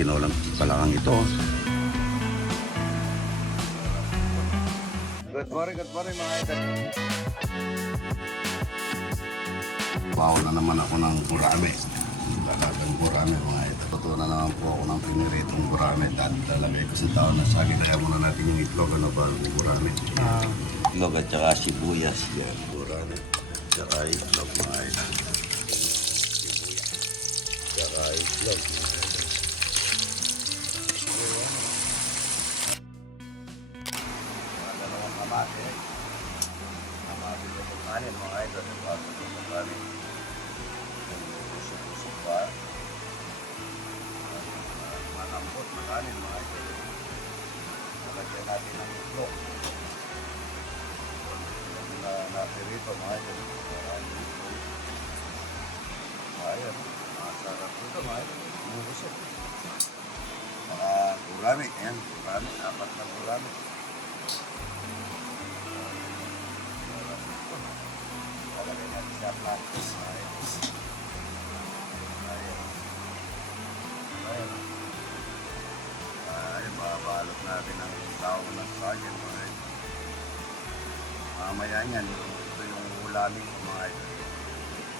tinolang palakang ito. Good morning mga idol. Bawa na naman ako ng gurame. Talagang gurame mga idol. Totoo na naman po ako ng piniritong gurame. Lalagay ko sa tao na saging. Kaya muna natin yung itlog. Ano ba ang gurame? Itlog at saka sibuyas. Yan, gurame. Tsaka itlog mga idol. Sibuyas. Tsaka itlog mga idol. Kamati ng kanin mga idol. Kamati ng kanin. Usok-usok pa. Malambot na kanin mga idol. Nalagyan natin ng itlog. Natin rito mga idol. Ayan. Masarap dito mga idol. Umusok. Mga gurami. Ayan. Gurami. Apat na gurami. Lalagay natin sa platos. Ayan, mabalot natin ang tao ng saging mga idol. Mamaya niyan, ito yung ulamin ko mga idol.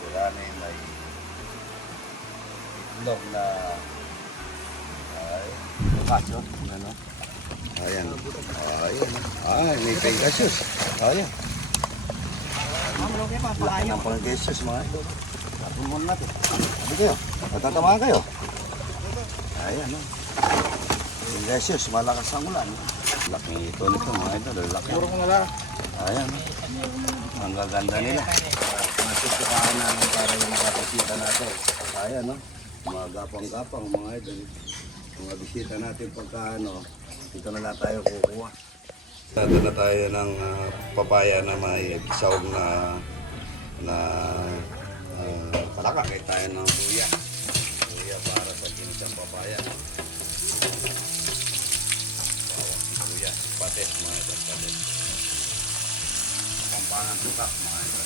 Ulamin may itlog na kasyo. Ano? Ayan. Ayan. Ay, may pegasus. Ayan. Laki ng pang-pegasus mga idol. Tapos muna natin. Sabi kayo. Matatamaan kayo. Ayan. Pegasus. Malakas ang ulan. Laki ito nito mga idol. Laki. Ayan. Ang gaganda nila. Masusukaan namin para yung makapasita natin. Ayan. Mga gapang-gapang mga idol. Mga bisita natin pagka dito na lang tayo kukuha. Dala tayo ng papaya na may sawag na palaka. Kahit tayo ng luya. Luya para sa ginisang papaya. Bawang luya. Pates mga ito. Pates. Kampangan tuka mga ito.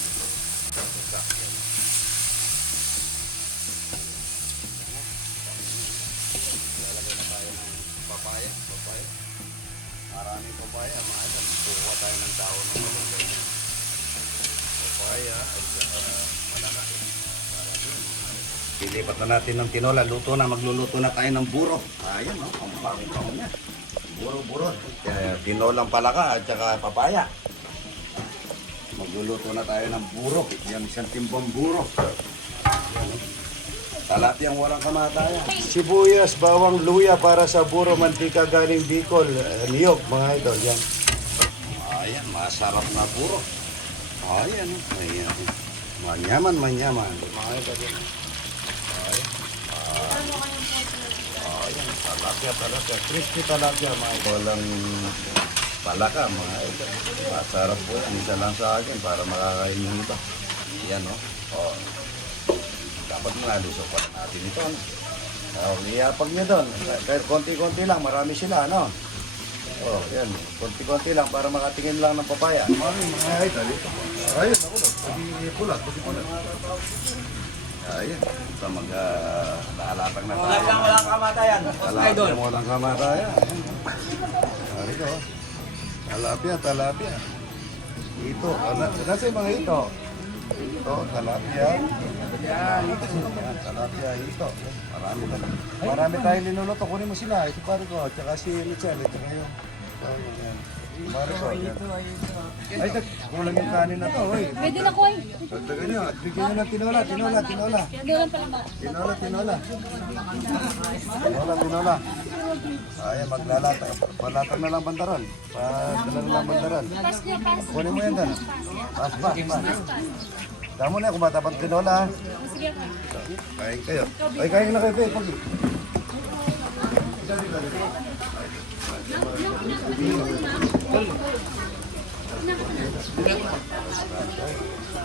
Tuka. Lalagay na tayo ng papaya. Maraming papaya mga idol. Kukuha tayo ng tao ng malunggay niya. Papaya at saka malaka. Ilipat na natin ng tinola. Luto na. Magluluto na tayo ng buro. Ayan o. Ang pangit-pang niya. Buro-buro. Tinolang palaka at saka papaya. Magluluto na tayo ng buro. Yan isang timbang buro. Talapyang walang kamatayan. Sibuyas, bawang, luya para sa buro, mantika galing Bicol, niyog mga idol. Yan. Ayan, masarap na buro. Ayan, ayan. Manyaman. Mga idol. Ayan. Ayan, talapya. Crispy talapya mga idol. Walang palaka mga idol. Masarap po yan. Isa lang sa akin para makakain yung iba. Yan o. Oh. Dapat mga lusok pa natin ito. Iyapag nyo doon. Kahit konti-konti lang, marami sila, ano? Oh, yan. Konti-konti lang para makatingin lang ng papaya. Mga idol ito. Ayun, ako doon. Pulat. Ayun. Ito mag-naalatang na tayo. Walang kamatayan. Walang kamatayan. Ito. Talapya. Ito. Nasa yung mga ito? Ito, talapya. Talapya, ito. Marami tayong linuluto. Kunin mo sila. Ito pare ko. Tsaka si Richard. Ito ngayon. Pare ko. Ay, kulang yung kanin na to. Pwede na ko eh. Dagdagan nyo. Bigyan nyo ng tinola. Tinola. Ayan, maglalata. Palatag na lang bandaran. Padala na lang bandaran. Kunin mo yan doon. Pas. Damo na, kumatapat tinola. Kain kayo. Ay, kain na kayo. Pagi.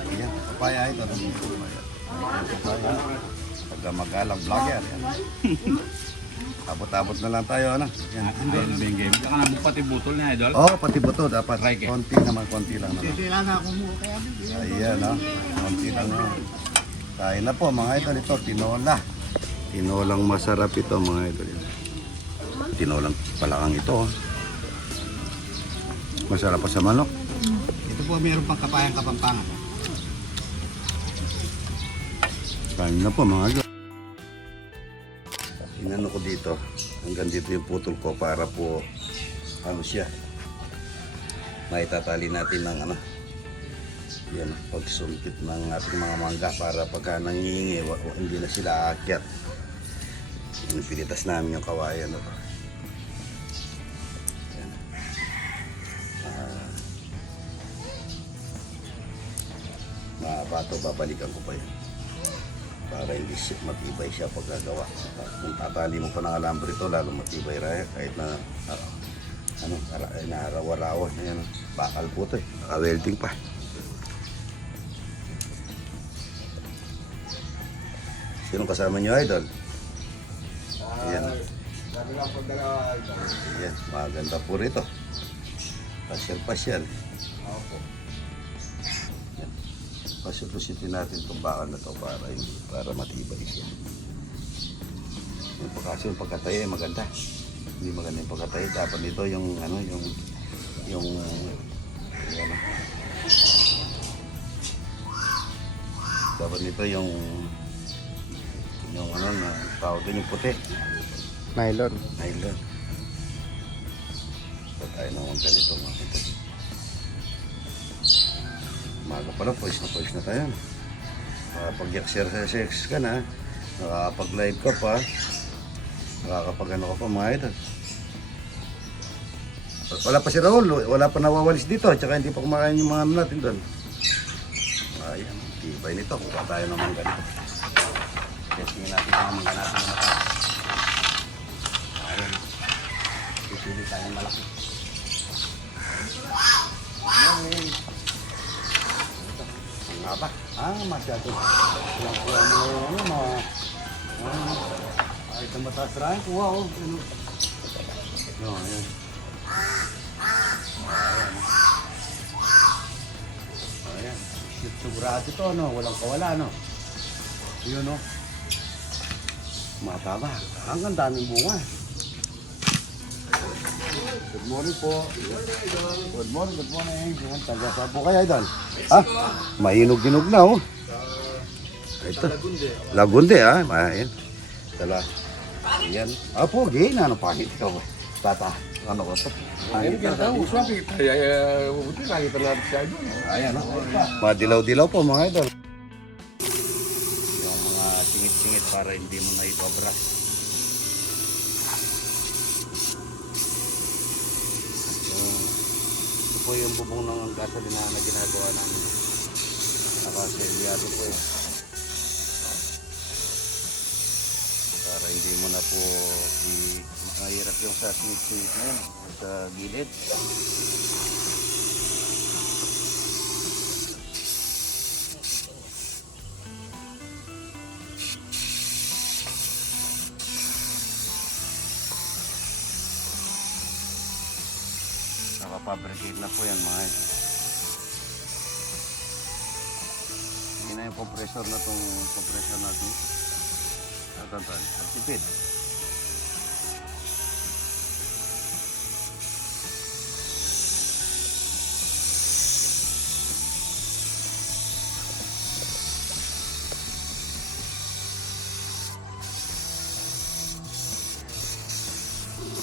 Ayan, papaya ito. Papaya. Pagka magalang vlogger. Abot-abot na lang tayo, ano? Yan. Hindi. Saka na pati butol niya, idol. Oo, pati buto. Dapat Right, eh. konti naman. Sila na ako mo. Ayan, no? Konti lang, no? Kain na po, mga idol. Ito, tinola. Tinolang masarap ito, mga idol. Tinolang palakang ito. Masarap pa sa manok. Ito po mayroon pang kapayang Kapampangan. Kain na po mga idol. Inano ko dito. Hanggang dito yung putol ko para po ano siya. Maitatali natin ng ano. Yan, pagsungkit ng ating mga mangga para pagka nangihingi, hindi na sila aakyat. Pinitas namin yung kawayan. Ano. Yan. Mabato, babalikan ko pa yun. Para hindi matibay siya pagkagawa. Kung tatali mo pa ng alambre ito, lalo matibay raya. Kahit na araw-araw na yan. Bakal po ito eh. Naka-welding pa. Sinong kasama niyo, idol? Ayan. Ayan, maganda po rito. Pasyal-pasyal. Ayan. Pasyal-pasyalin natin itong bakal na ito para matibay siya. Yung pagkatayo ay maganda. Hindi maganda yung pagkatayo. Dapat nito yung dapat nito yung na tawag din yung puti. Nylon. Nylon. So tayo naman ganito mga kita. Maga pala, pwes na tayo. Pag-exercise ka na, nakakapag-live ka pa, nakakapag-ano ka pa mga idol. Wala pa si Raul, wala pa nawawalis dito, tsaka hindi pa kumakain yung mga ano natin doon. Ayan, tibay nito, kuha tayo naman ganito. Testingin natin mga mangga natin na mataas. Ayan. Pipili tayong malaki. Ayan. Ito. Ang nga ba? Masyado. Kulang-kulang mo na yung kahit ang mataas rin. Kuha o. Ayan. Ayan. Sigurado ito, walang kawala, yun, mataba. Hanggang daming bunga. Good morning po. Good morning. Taga po kayo, idol? Mahinog-hinog na, Ito. Lagunde, Ayan. Tala. Ayan. Po, gay na. Ano pa? Ikaw, tata. Ano ko ito? Ayan, Ayan, madilaw-dilaw po, mga idol. Singit para hindi mo na ibabras. Ito po yung bubong ng gasolina na ginagawa namin. Nakaselyado po para hindi mo na po mahirap yung sa singit-singit na yan sa gilid. Nakapabricate na po yan mga ito. Hindi na yung compressor na itong compressor natin. Tatantan, tipid.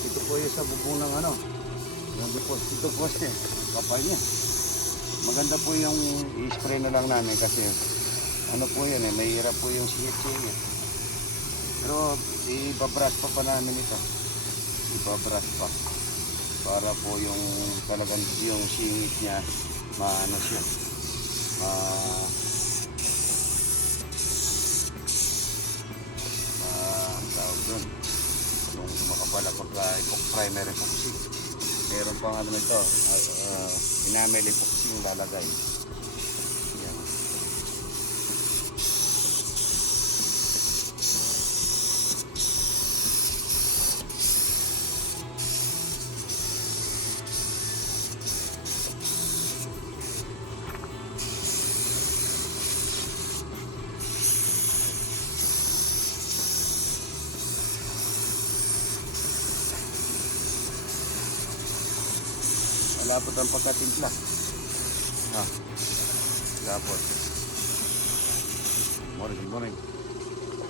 Ito po yung sa bubong ng yung dito poste, kapal niya. Maganda po yung i-spray na lang namin kasi po yan mahirap po yung singit-singit. Pero ibabrush pa namin ito. Ibabrush pa. Para po yung talagang yung singit niya maano siya. Tawag doon. Yung makapala pagka primary epoxy. Meron pang nito, enamel epoxy yung lalagay. Yan. Malapot ang pagkatimpla. Ha. Malapot. Morning, good morning.